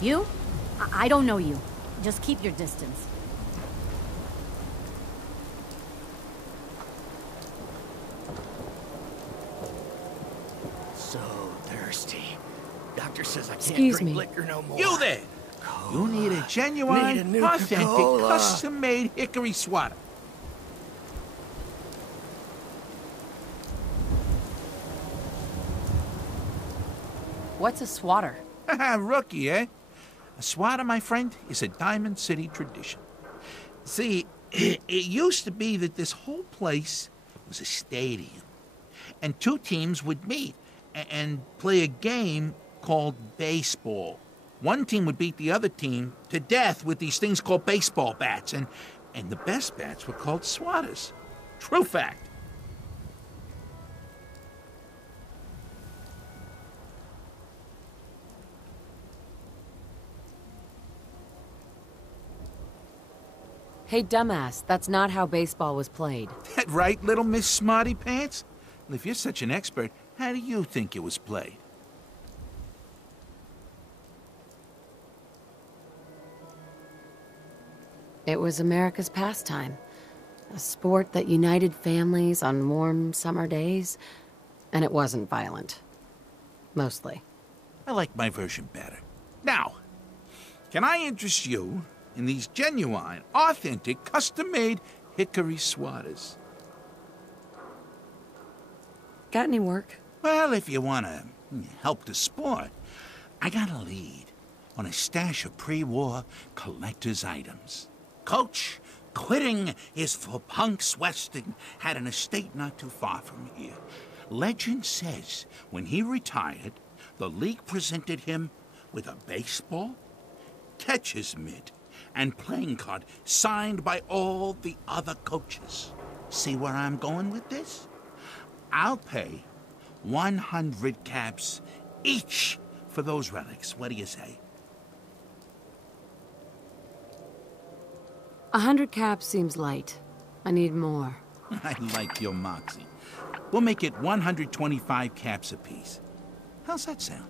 You? I don't know you. Just keep your distance. So thirsty. Doctor says I can't Excuse drink me. liquor no more. You there! You need a genuine, Need a new authentic, Coca-Cola. custom-made hickory swatter. What's a swatter? Rookie, eh? A swatter, my friend, is a Diamond City tradition. See, it used to be that this whole place was a stadium, and two teams would meet and play a game called baseball. One team would beat the other team to death with these things called baseball bats, and the best bats were called swatters. True fact. Hey, dumbass, that's not how baseball was played. That right, little Miss Smarty Pants? Well, if you're such an expert, how do you think it was played? It was America's pastime. A sport that united families on warm summer days, and it wasn't violent. Mostly. I like my version better. Now, can I interest you in these genuine, authentic, custom-made hickory swatters? Got any work? Well, if you want to help the sport, I got a lead on a stash of pre-war collector's items. Coach, quitting is for punks Weston had an estate not too far from here. Legend says when he retired, the league presented him with a baseball, catcher's mitt, and playing card signed by all the other coaches. See where I'm going with this? I'll pay 100 caps each for those relics. What do you say? 100 caps seems light. I need more. I like your moxie. We'll make it 125 caps apiece. How's that sound?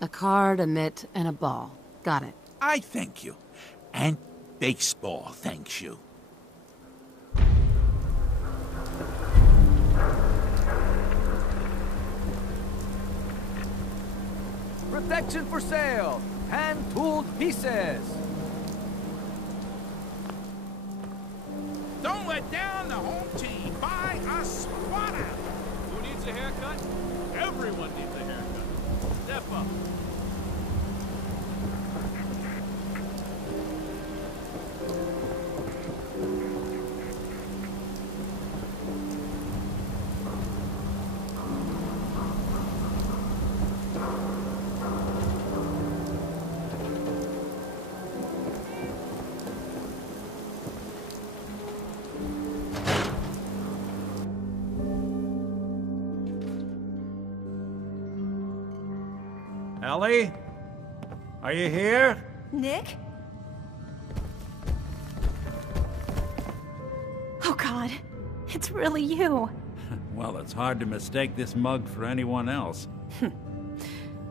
A card, a mitt, and a ball. Got it. I thank you. And baseball thanks you. Protection for sale. Hand-tooled pieces. Don't let down the home team. Buy a swatter. Who needs a haircut? Everyone needs a haircut. Step up. Ellie? Are you here? Nick? Oh God, it's really you. Well, it's hard to mistake this mug for anyone else.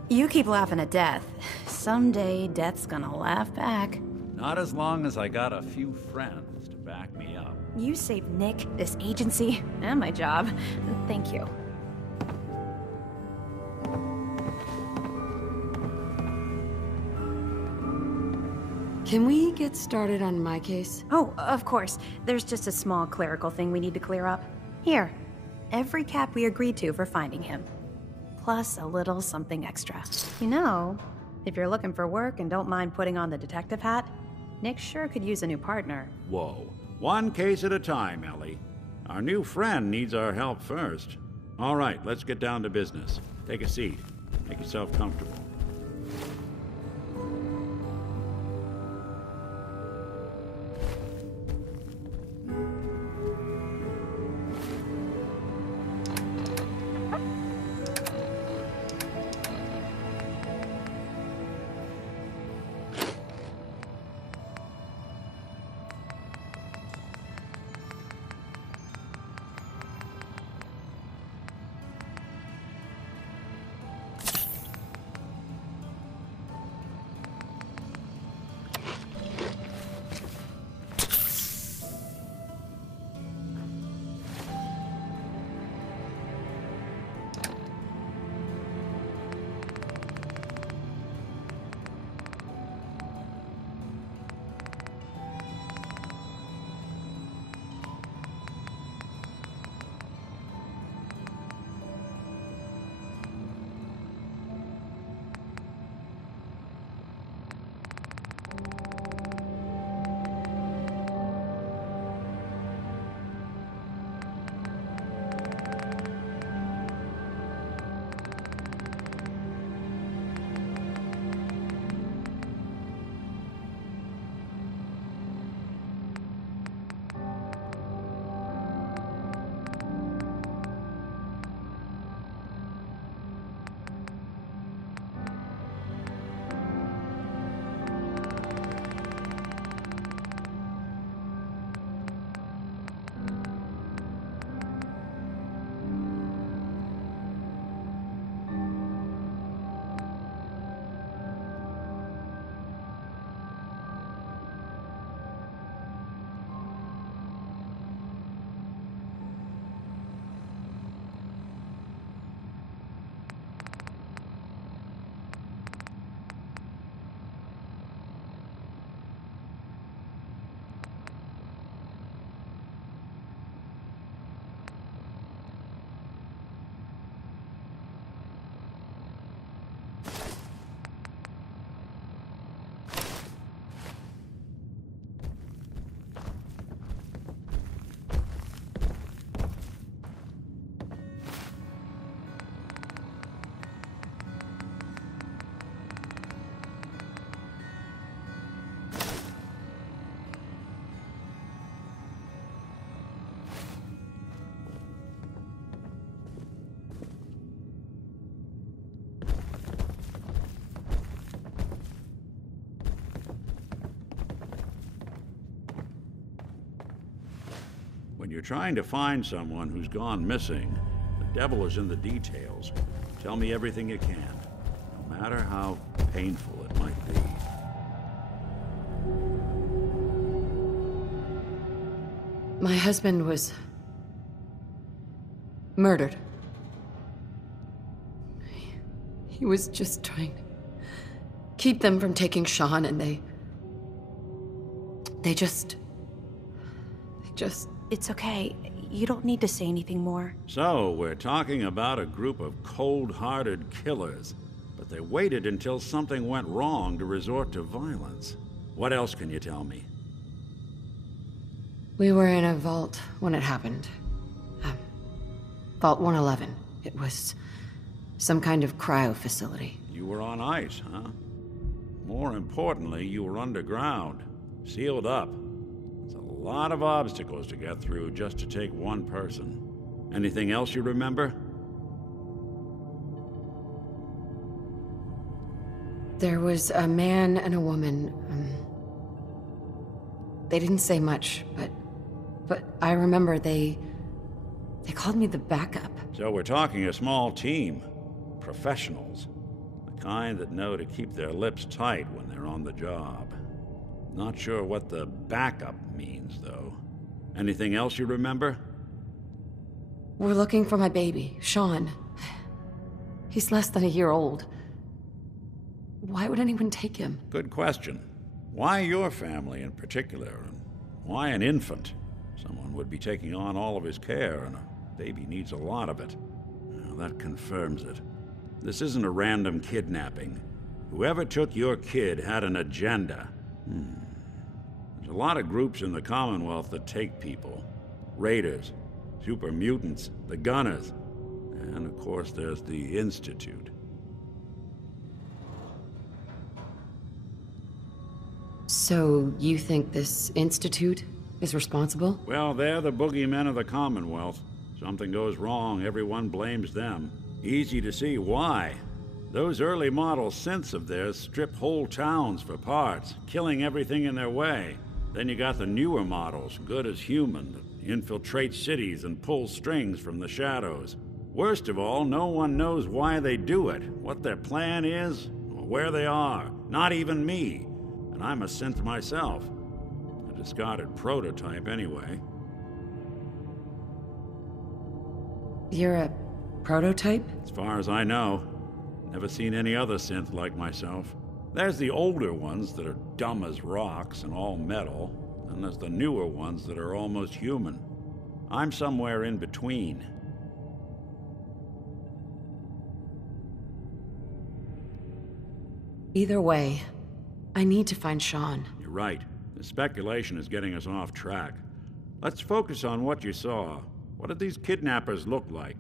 You keep laughing at death. Someday, death's gonna laugh back. Not as long as I got a few friends to back me up. You saved Nick, this agency, and my job. Thank you. Can we get started on my case? Oh, of course. There's just a small clerical thing we need to clear up. Here, every cap we agreed to for finding him. Plus a little something extra. You know, if you're looking for work and don't mind putting on the detective hat, Nick sure could use a new partner. Whoa. One case at a time, Ellie. Our new friend needs our help first. All right, let's get down to business. Take a seat. Make yourself comfortable. When you're trying to find someone who's gone missing, the devil is in the details. Tell me everything you can, no matter how painful it might be. My husband was murdered. He was just trying to keep them from taking Sean, and they just... It's okay. You don't need to say anything more. So, we're talking about a group of cold-hearted killers, but they waited until something went wrong to resort to violence. What else can you tell me? We were in a vault when it happened. Vault 111. It was some kind of cryo facility. You were on ice, huh? More importantly, you were underground, sealed up. It's a lot of obstacles to get through just to take one person. Anything else you remember? There was a man and a woman. They didn't say much, but I remember they called me the backup. So we're talking a small team. Professionals. The kind that know to keep their lips tight when they're on the job. Not sure what the backup means, though. Anything else you remember? We're looking for my baby, Sean. He's less than a year old. Why would anyone take him? Good question. Why your family in particular, and why an infant? Someone would be taking on all of his care, and a baby needs a lot of it. Well, that confirms it. This isn't a random kidnapping. Whoever took your kid had an agenda. There's a lot of groups in the Commonwealth that take people. Raiders, super mutants, the Gunners, and of course there's the Institute. So you think this institute is responsible? Well, they're the boogeymen of the Commonwealth. Something goes wrong, everyone blames them. Easy to see why. Those early model synths of theirs strip whole towns for parts, killing everything in their way. Then you got the newer models, good as human, that infiltrate cities and pull strings from the shadows. Worst of all, no one knows why they do it, what their plan is, or where they are. Not even me. And I'm a synth myself. A discarded prototype anyway. You're a prototype? As far as I know. Never seen any other synth like myself. There's the older ones that are dumb as rocks and all metal, and there's the newer ones that are almost human. I'm somewhere in between. Either way, I need to find Sean. You're right. The speculation is getting us off track. Let's focus on what you saw. What did these kidnappers look like?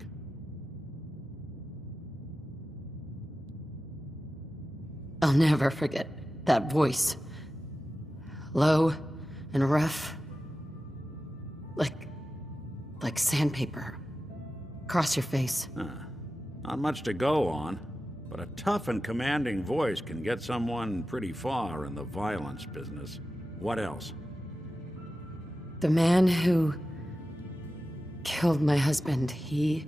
I'll never forget that voice. Low and rough. Like sandpaper. Across your face. Not much to go on, but a tough and commanding voice can get someone pretty far in the violence business. What else? The man who killed my husband, he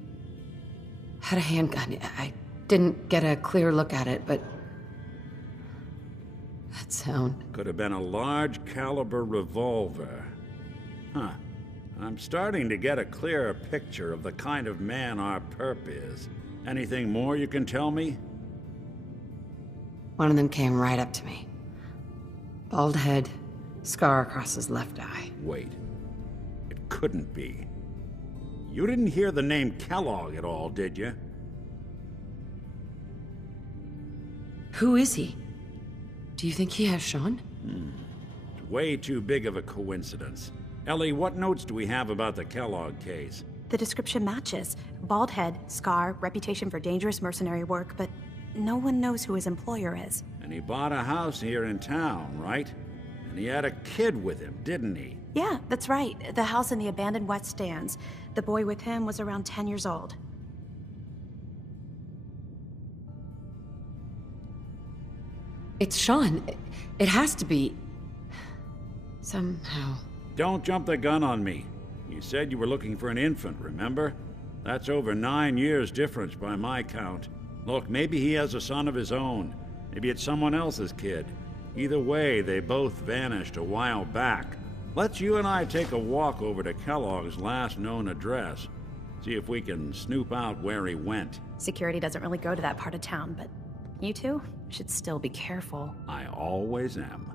had a handgun. I didn't get a clear look at it, but that sound. Could have been a large caliber revolver. Huh. I'm starting to get a clearer picture of the kind of man our perp is. Anything more you can tell me? One of them came right up to me. Bald head, scar across his left eye. Wait. It couldn't be. You didn't hear the name Kellogg at all, did you? Who is he? Do you think he has Sean? It's way too big of a coincidence. Ellie, what notes do we have about the Kellogg case? The description matches. Bald head, scar, reputation for dangerous mercenary work, but no one knows who his employer is. And he bought a house here in town, right? And he had a kid with him, didn't he? Yeah, that's right. The house in the abandoned West Stands. The boy with him was around 10 years old. It's Sean. It has to be. Somehow. Don't jump the gun on me. You said you were looking for an infant, remember? That's over 9 years difference by my count. Look, maybe he has a son of his own. Maybe it's someone else's kid. Either way, they both vanished a while back. Let's you and I take a walk over to Kellogg's last known address. See if we can snoop out where he went. Security doesn't really go to that part of town, but you two should still be careful. I always am.